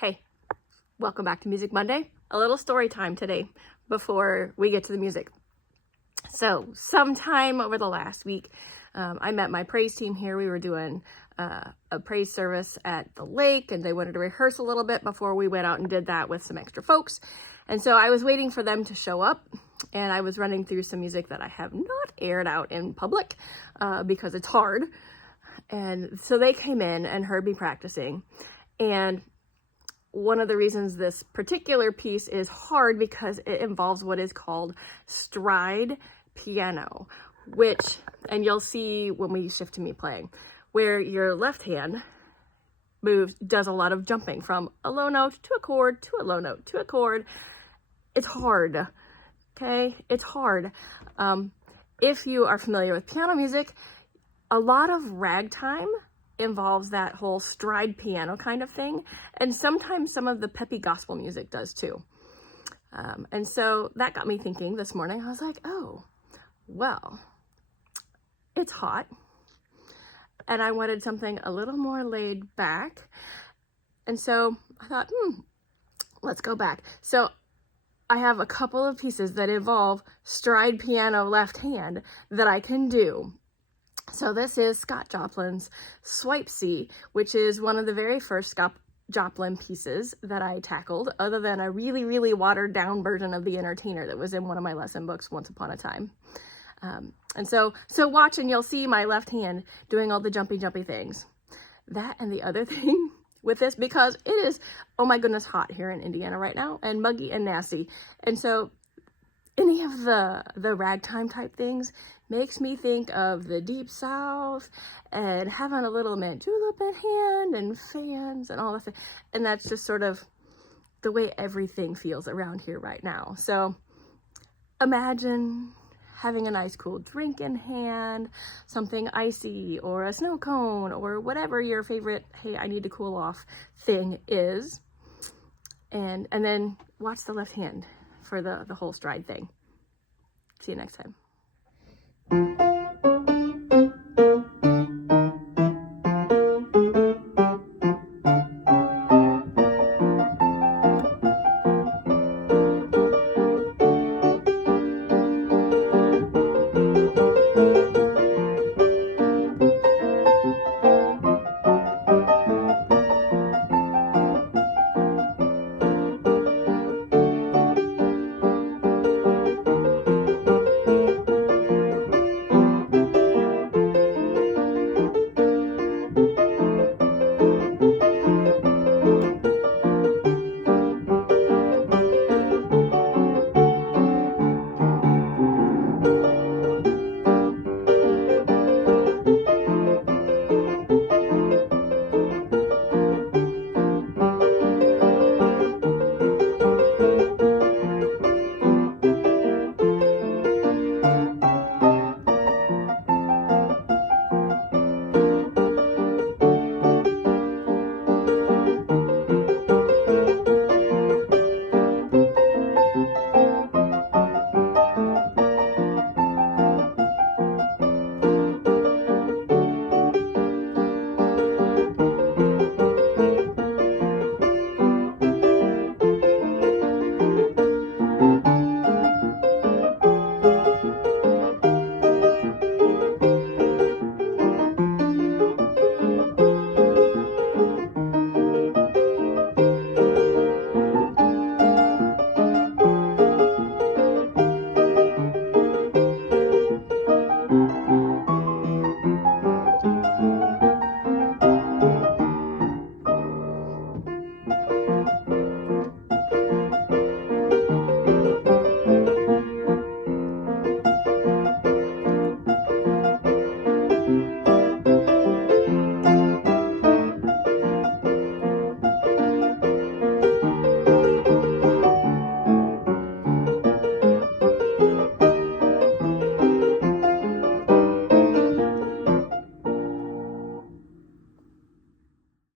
Hey, welcome back to Music Monday. A little story time today before we get to the music. So sometime over the last week, I met my praise team here. We were doing a praise service at the lake, and they wanted to rehearse a little bit before we went out and did that with some extra folks. And so I was waiting for them to show up, and I was running through some music that I have not aired out in public because it's hard. And so they came in and heard me practicing. And one of the reasons this particular piece is hard because it involves what is called stride piano, which, and you'll see when we shift to me playing, where your left hand does a lot of jumping from a low note to a chord to a low note to a chord. It's hard, okay? It's hard. If you are familiar with piano music, a lot of ragtime involves that whole stride piano kind of thing. And sometimes some of the peppy gospel music does too. And so that got me thinking this morning. I was like, oh, well, it's hot. And I wanted something a little more laid back. And so I thought, let's go back. So I have a couple of pieces that involve stride piano left hand that I can do. So this is Scott Joplin's Swipesy, which is one of the very first Scott Joplin pieces that I tackled, other than a really, really watered down version of The Entertainer that was in one of my lesson books once upon a time. And so watch and you'll see my left hand doing all the jumpy things. That and the other thing with this, because it is, oh my goodness, hot here in Indiana right now, and muggy and nasty. And so any of the ragtime type things makes me think of the Deep South and having a little mint julep in hand and fans and all that. And that's just sort of the way everything feels around here right now. So imagine having a nice cool drink in hand, something icy or a snow cone or whatever your favorite, hey, I need to cool off thing is. And then watch the left hand for the whole stride thing. See you next time.